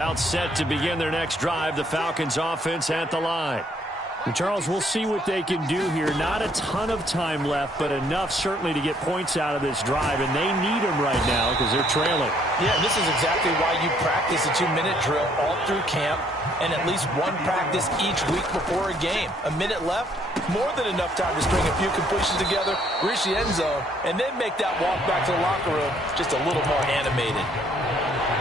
Out set to begin their next drive, the Falcons offense at the line. And Charles, we'll see what they can do here. Not a ton of time left, but enough certainly to get points out of this drive, and they need them right now because they're trailing. Yeah, this is exactly why you practice a 2-minute drill all through camp and at least one practice each week before a game. A minute left, more than enough time to string a few completions together, reach the end zone, and then make that walk back to the locker room just a little more animated.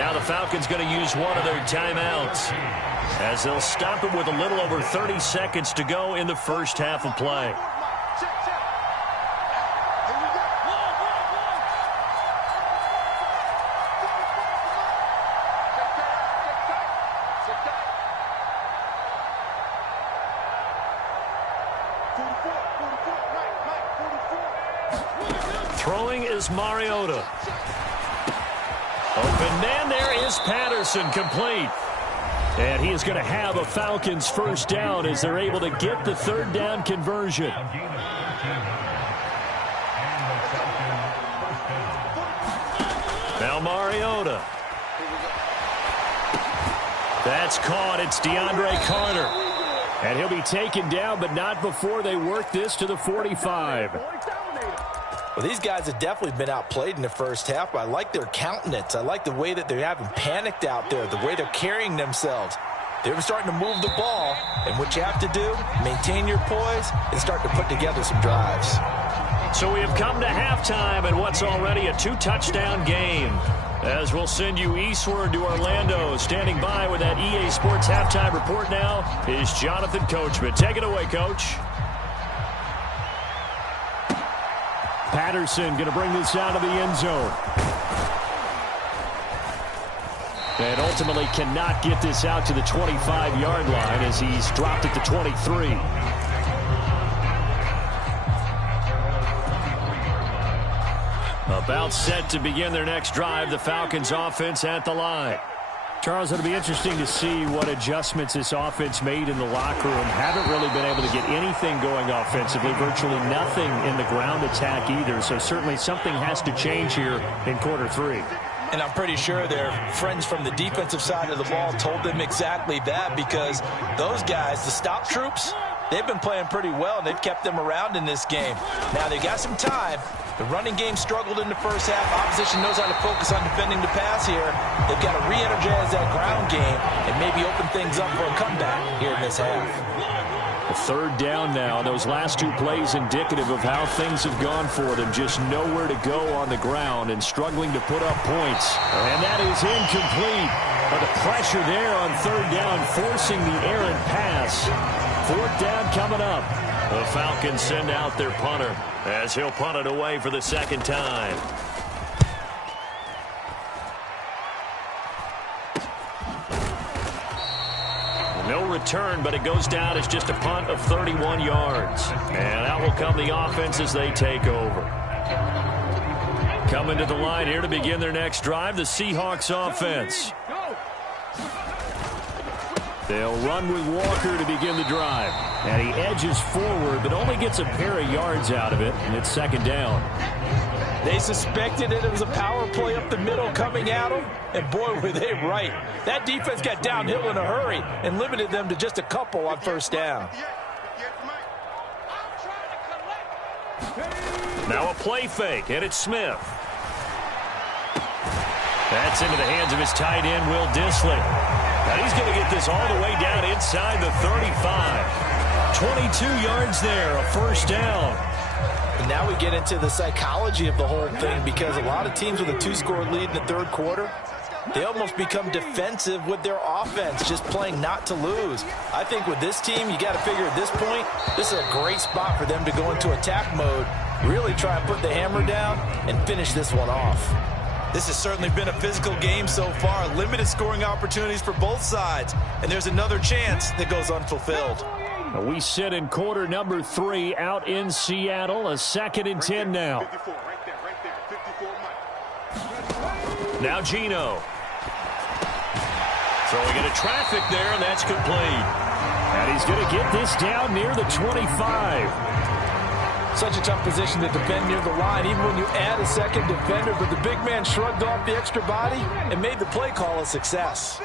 Now the Falcons going to use one of their timeouts as they'll stop it with a little over 30 seconds to go in the first half of play. Throwing is Mariota. Open man, there is Patterson, complete. And he is going to have a Falcons first down as they're able to get the third down conversion. Now Mariota. That's caught. It's DeAndre Carter. And he'll be taken down, but not before they work this to the 45. Well, these guys have definitely been outplayed in the first half, but I like their countenance. I like the way that they haven't panicked out there, the way they're carrying themselves. They're starting to move the ball, and what you have to do, maintain your poise and start to put together some drives. So we have come to halftime and what's already a 2-touchdown game. As we'll send you eastward to Orlando. Standing by with that EA Sports halftime report now is Jonathan Coachman. Take it away, Coach. Patterson going to bring this out of the end zone. And ultimately cannot get this out to the 25-yard line as he's dropped at the 23. About set to begin their next drive, the Falcons offense at the line. Charles, it'll be interesting to see what adjustments this offense made in the locker room. Haven't really been able to get anything going offensively, virtually nothing in the ground attack either. So certainly something has to change here in quarter three. And I'm pretty sure their friends from the defensive side of the ball told them exactly that, because those guys, the stop troops, they've been playing pretty well, and they've kept them around in this game. Now, they got some time. The running game struggled in the first half. Opposition knows how to focus on defending the pass here. They've got to re-energize that ground game and maybe open things up for a comeback here in this half. A third down now. Those last two plays indicative of how things have gone for them. Just nowhere to go on the ground and struggling to put up points. And that is incomplete. But the pressure there on third down, forcing the errant pass. Fourth down coming up. The Falcons send out their punter as he'll punt it away for the second time. No return, but it goes down as just a punt of 31 yards. And out will come the offense as they take over. Coming to the line here to begin their next drive, the Seahawks offense. They'll run with Walker to begin the drive. And he edges forward, but only gets a pair of yards out of it, and it's second down. They suspected it was a power play up the middle coming at them, and boy, were they right. That defense got downhill in a hurry and limited them to just a couple on first down. Now a play fake, and it's Smith. That's into the hands of his tight end, Will Dissly. And he's going to get this all the way down inside the 35. 22 yards there, a first down. And now we get into the psychology of the whole thing, because a lot of teams with a 2-score lead in the third quarter, they almost become defensive with their offense, just playing not to lose. I think with this team, you got to figure at this point, this is a great spot for them to go into attack mode, really try and put the hammer down and finish this one off. This has certainly been a physical game so far. Limited scoring opportunities for both sides. And there's another chance that goes unfulfilled. We sit in quarter number 3 out in Seattle. A 2nd and 10 now. Now Geno. Throwing into traffic there, and that's complete. And he's going to get this down near the 25. Such a tough position to defend near the line, even when you add a second defender. But the big man shrugged off the extra body and made the play call a success.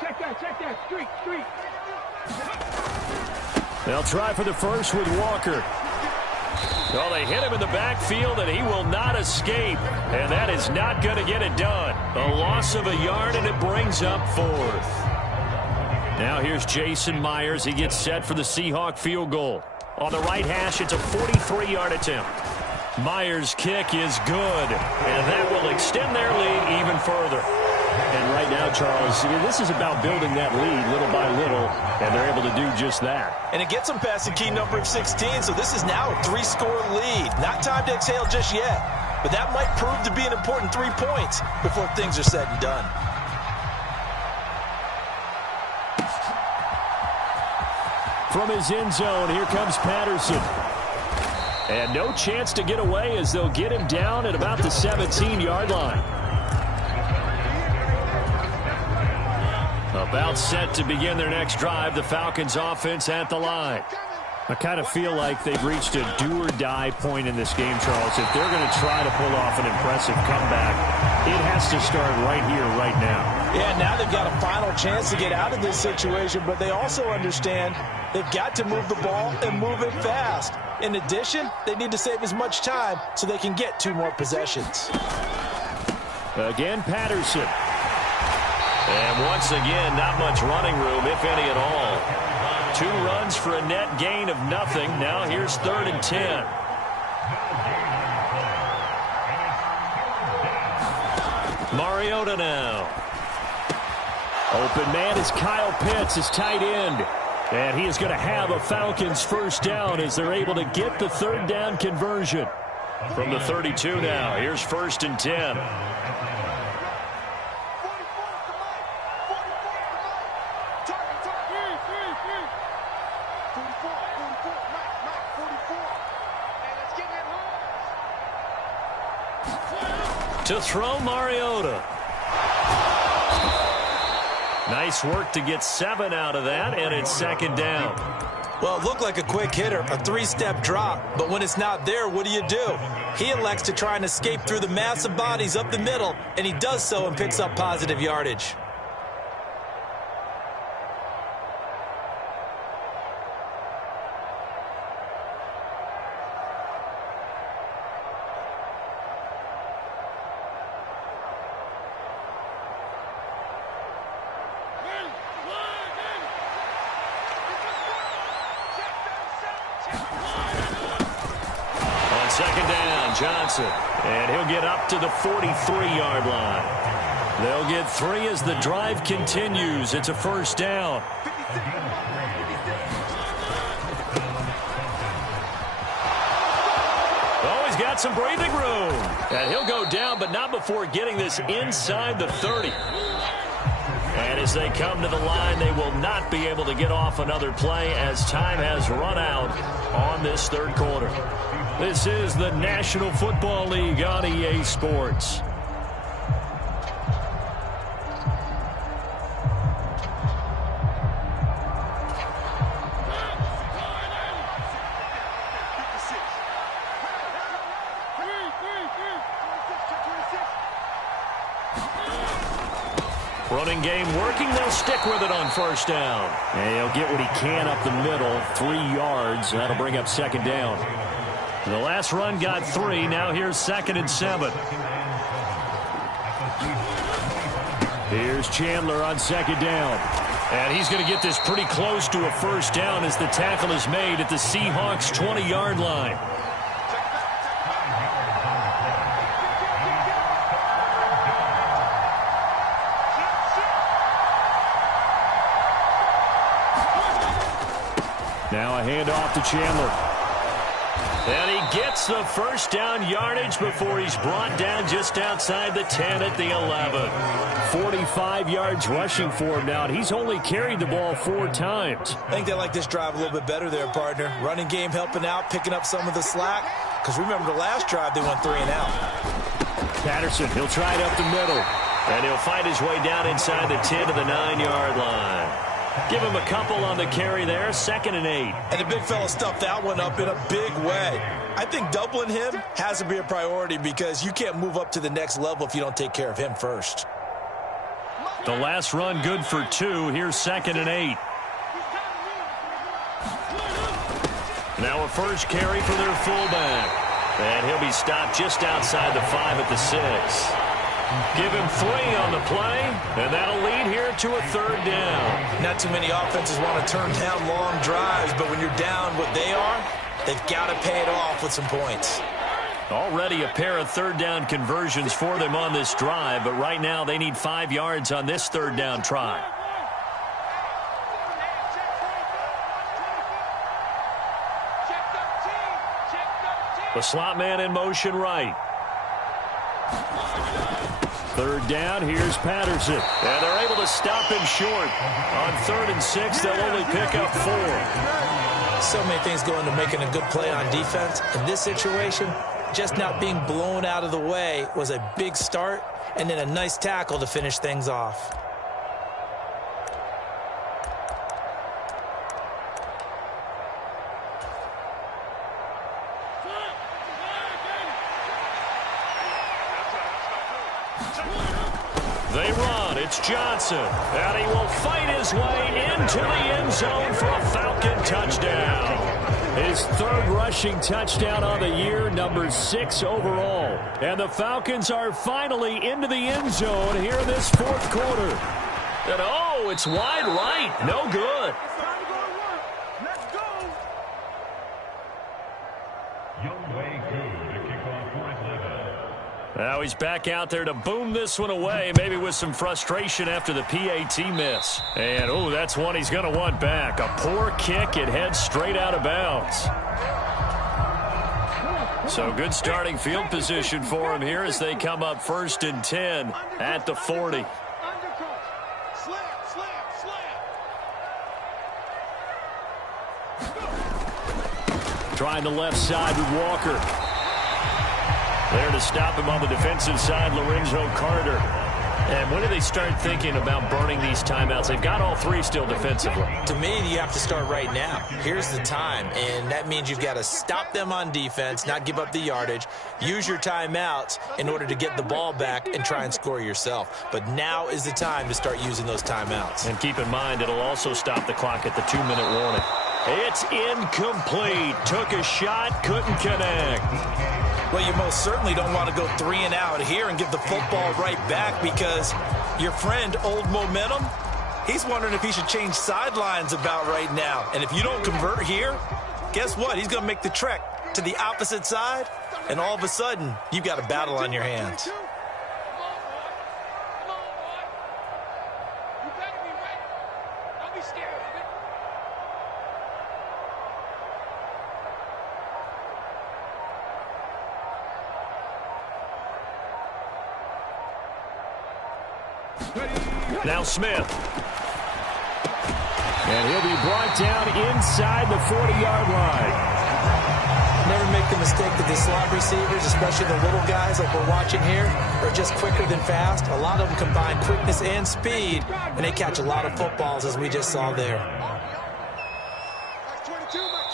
Check that. Street. They'll try for the first with Walker. Well, they hit him in the backfield, and he will not escape. And that is not going to get it done. A loss of a yard, and it brings up fourth. Now here's Jason Myers. He gets set for the Seahawk field goal. On the right hash, it's a 43-yard attempt. Myers' kick is good, and that will extend their lead even further. And right now, Charles, this is about building that lead little by little, and they're able to do just that. And it gets them past the key number of 16, so this is now a 3-score lead. Not time to exhale just yet, but that might prove to be an important 3 points before things are said and done. From his end zone, here comes Patterson. And no chance to get away as they'll get him down at about the 17-yard line. About set to begin their next drive, the Falcons offense at the line. I kind of feel like they've reached a do-or-die point in this game, Charles. If they're going to try to pull off an impressive comeback, it has to start right here, right now. Yeah, now they've got a final chance to get out of this situation, but they also understand they've got to move the ball and move it fast. In addition, they need to save as much time so they can get 2 more possessions. Again, Patterson. And once again, not much running room, if any at all. 2 runs for a net gain of nothing. Now here's 3rd and 10. Mariota now. Open man is Kyle Pitts, his tight end. And he is going to have a Falcons first down as they're able to get the 3rd down conversion. From the 32 now, here's 1st and 10. To throw Mariota. Nice work to get 7 out of that, and it's 2nd down. Well, it looked like a quick hitter, a 3-step drop, but when it's not there, what do? He elects to try and escape through the massive bodies up the middle, and he does so and picks up positive yardage. Johnson, and he'll get up to the 43-yard line. They'll get 3 as the drive continues. It's a first down. Oh, he's got some breathing room. And he'll go down, but not before getting this inside the 30. And as they come to the line, they will not be able to get off another play as time has run out on this 3rd quarter. This is the National Football League on EA Sports. Running game working. They'll stick with it on first down. And he'll get what he can up the middle, 3 yards. That'll bring up 2nd down. The last run got 3. Now here's 2nd and 7. Here's Chandler on 2nd down. And he's going to get this pretty close to a first down as the tackle is made at the Seahawks' 20-yard line. Now a handoff to Chandler. And he gets the first down yardage before he's brought down just outside the 10 at the 11. 45 yards rushing for him now, and he's only carried the ball 4 times. I think they like this drive a little bit better there, partner. Running game helping out, picking up some of the slack. Because remember the last drive, they went 3 and out. Patterson, he'll try it up the middle. And he'll find his way down inside the 10 to the 9-yard line. Give him a couple on the carry there, 2nd and 8. And the big fella stuffed that one up in a big way. I think doubling him has to be a priority because you can't move up to the next level if you don't take care of him first. The last run good for 2. Here's 2nd and 8. Now a first carry for their fullback. And he'll be stopped just outside the 5 at the 6. Give him 3 on the play, and that'll lead here to a 3rd down. Not too many offenses want to turn down long drives, but when you're down what they are, they've got to pay it off with some points. Already a pair of 3rd down conversions for them on this drive, but right now they need 5 yards on this 3rd down try. The slot man in motion right. 3rd down, here's Patterson. And they're able to stop him short. On 3rd and 6, they'll only pick up 4. So many things go into making a good play on defense. In this situation, just not being blown out of the way was a big start, and then a nice tackle to finish things off. They run. It's Johnson. And he will fight his way into the end zone for a Falcon touchdown. His 3rd rushing touchdown on the year, number 6 overall. And the Falcons are finally into the end zone here in this 4th quarter. And oh, it's wide right. No good. Now he's back out there to boom this one away, maybe with some frustration after the PAT miss. And, oh, that's one he's going to want back. A poor kick. It heads straight out of bounds. So good starting field position for him here as they come up 1st and 10 at the 40. Trying the left side with Walker. There to stop him on the defensive side, Lorenzo Carter. And when do they start thinking about burning these timeouts? They've got all 3 still defensively. To me, you have to start right now. Here's the time, and that means you've got to stop them on defense, not give up the yardage, use your timeouts in order to get the ball back and try and score yourself. But now is the time to start using those timeouts. And keep in mind, it'll also stop the clock at the 2-minute warning. It's incomplete. Took a shot, couldn't connect. Well, you most certainly don't want to go 3 and out here and give the football right back because your friend, Old Momentum, he's wondering if he should change sidelines about right now. And if you don't convert here, guess what? He's going to make the trek to the opposite side, and all of a sudden, you've got a battle on your hands. Now Smith. And he'll be brought down inside the 40-yard line. Never make the mistake that the slot receivers, especially the little guys like we're watching here, are just quicker than fast. A lot of them combine quickness and speed, and they catch a lot of footballs, as we just saw there.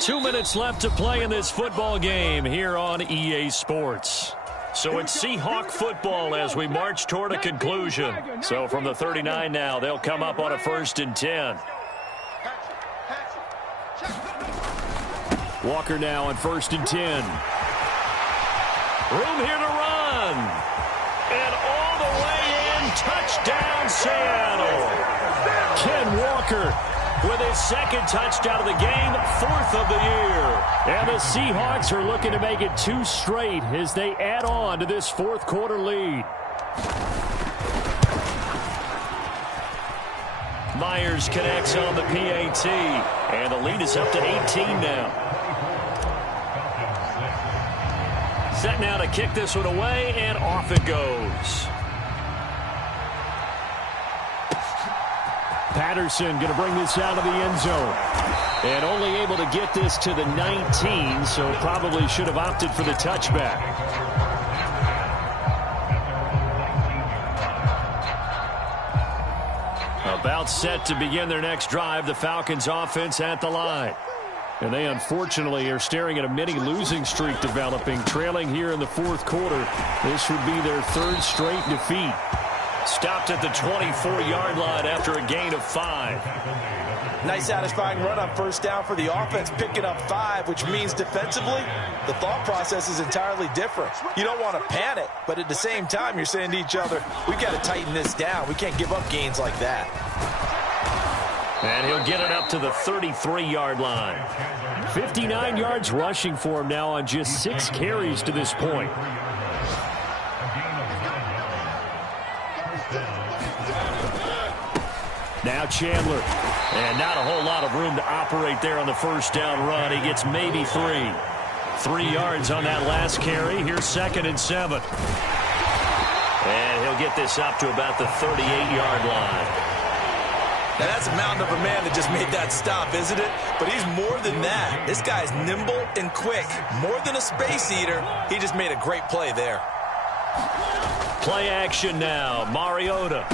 2 minutes left to play in this football game here on EA Sports. So it's Seahawk football as we march toward a conclusion. So from the 39 now, they'll come up on a 1st and 10. Walker now on 1st and 10. Room here to run. And all the way in, touchdown Seattle. Ken Walker with his 2nd touchdown of the game, 4th of the year. And the Seahawks are looking to make it 2 straight as they add on to this 4th quarter lead. Myers connects on the PAT, and the lead is up to 18 now. Set now to kick this one away, and off it goes. Patterson going to bring this out of the end zone. And only able to get this to the 19, so probably should have opted for the touchback. About set to begin their next drive, the Falcons offense at the line. And they unfortunately are staring at a mini losing streak developing, trailing here in the 4th quarter. This would be their 3rd straight defeat. Stopped at the 24-yard line after a gain of 5. Nice satisfying run on first down for the offense, picking up 5, which means defensively, the thought process is entirely different. You don't want to panic, but at the same time, you're saying to each other, we've got to tighten this down. We can't give up gains like that. And he'll get it up to the 33-yard line. 59 yards rushing for him now on just 6 carries to this point. Now Chandler. And not a whole lot of room to operate there on the first down run. He gets maybe 3. 3 yards on that last carry. Here's 2nd and 7. And he'll get this up to about the 38-yard line. Now that's a mountain of a man that just made that stop, isn't it? But he's more than that. This guy's nimble and quick. More than a space eater, he just made a great play there. Play action now. Mariota.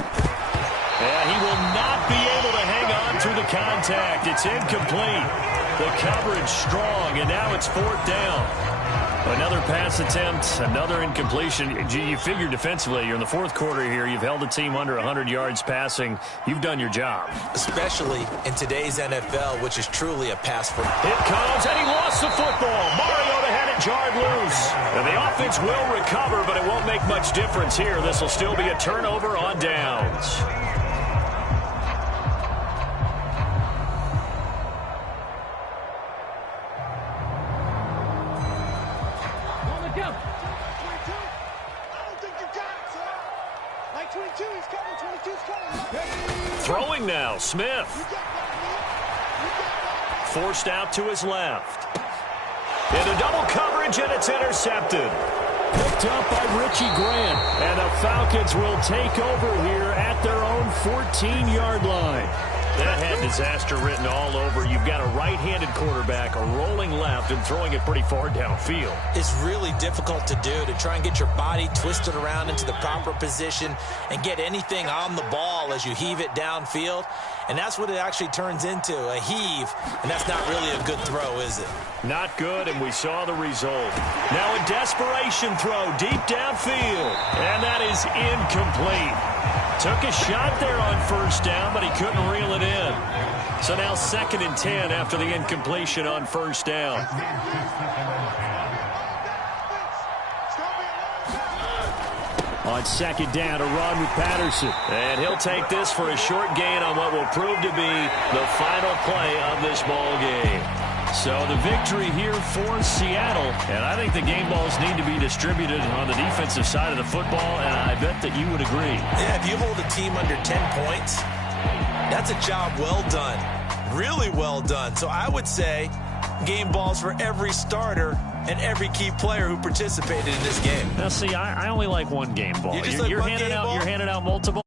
And he will not be able to hang on through the contact. It's incomplete. The coverage strong, and now it's 4th down. Another pass attempt, another incompletion. You figure defensively, you're in the 4th quarter here. You've held the team under 100 yards passing. You've done your job. Especially in today's NFL, which is truly a pass for. It comes, and he lost the football. Mariota had it jarred loose. And the offense will recover, but it won't make much difference here. This will still be a turnover on downs. Throwing now, Smith. Forced out to his left. Into double coverage, and it's intercepted. Picked up by Richie Grant. And the Falcons will take over here at their own 14-yard line. That had disaster written all over. You've got a right-handed quarterback, a rolling left, and throwing it pretty far downfield. It's really difficult to do, to try and get your body twisted around into the proper position and get anything on the ball as you heave it downfield. And that's what it actually turns into, a heave. And that's not really a good throw, is it? Not good, and we saw the result. Now a desperation throw deep downfield. And that is incomplete. Took a shot there on first down, but he couldn't reel it in. So now 2nd and 10 after the incompletion on first down. On 2nd down, a run with Patterson. And he'll take this for a short gain on what will prove to be the final play of this ball game. So the victory here for Seattle. And I think the game balls need to be distributed on the defensive side of the football, and I bet that you would agree. Yeah, if you hold a team under 10 points, that's a job well done. Really well done. So I would say game balls for every starter and every key player who participated in this game. Now, see, I only like one game ball. You just like you're one handing game out, ball? You're handing out multiple.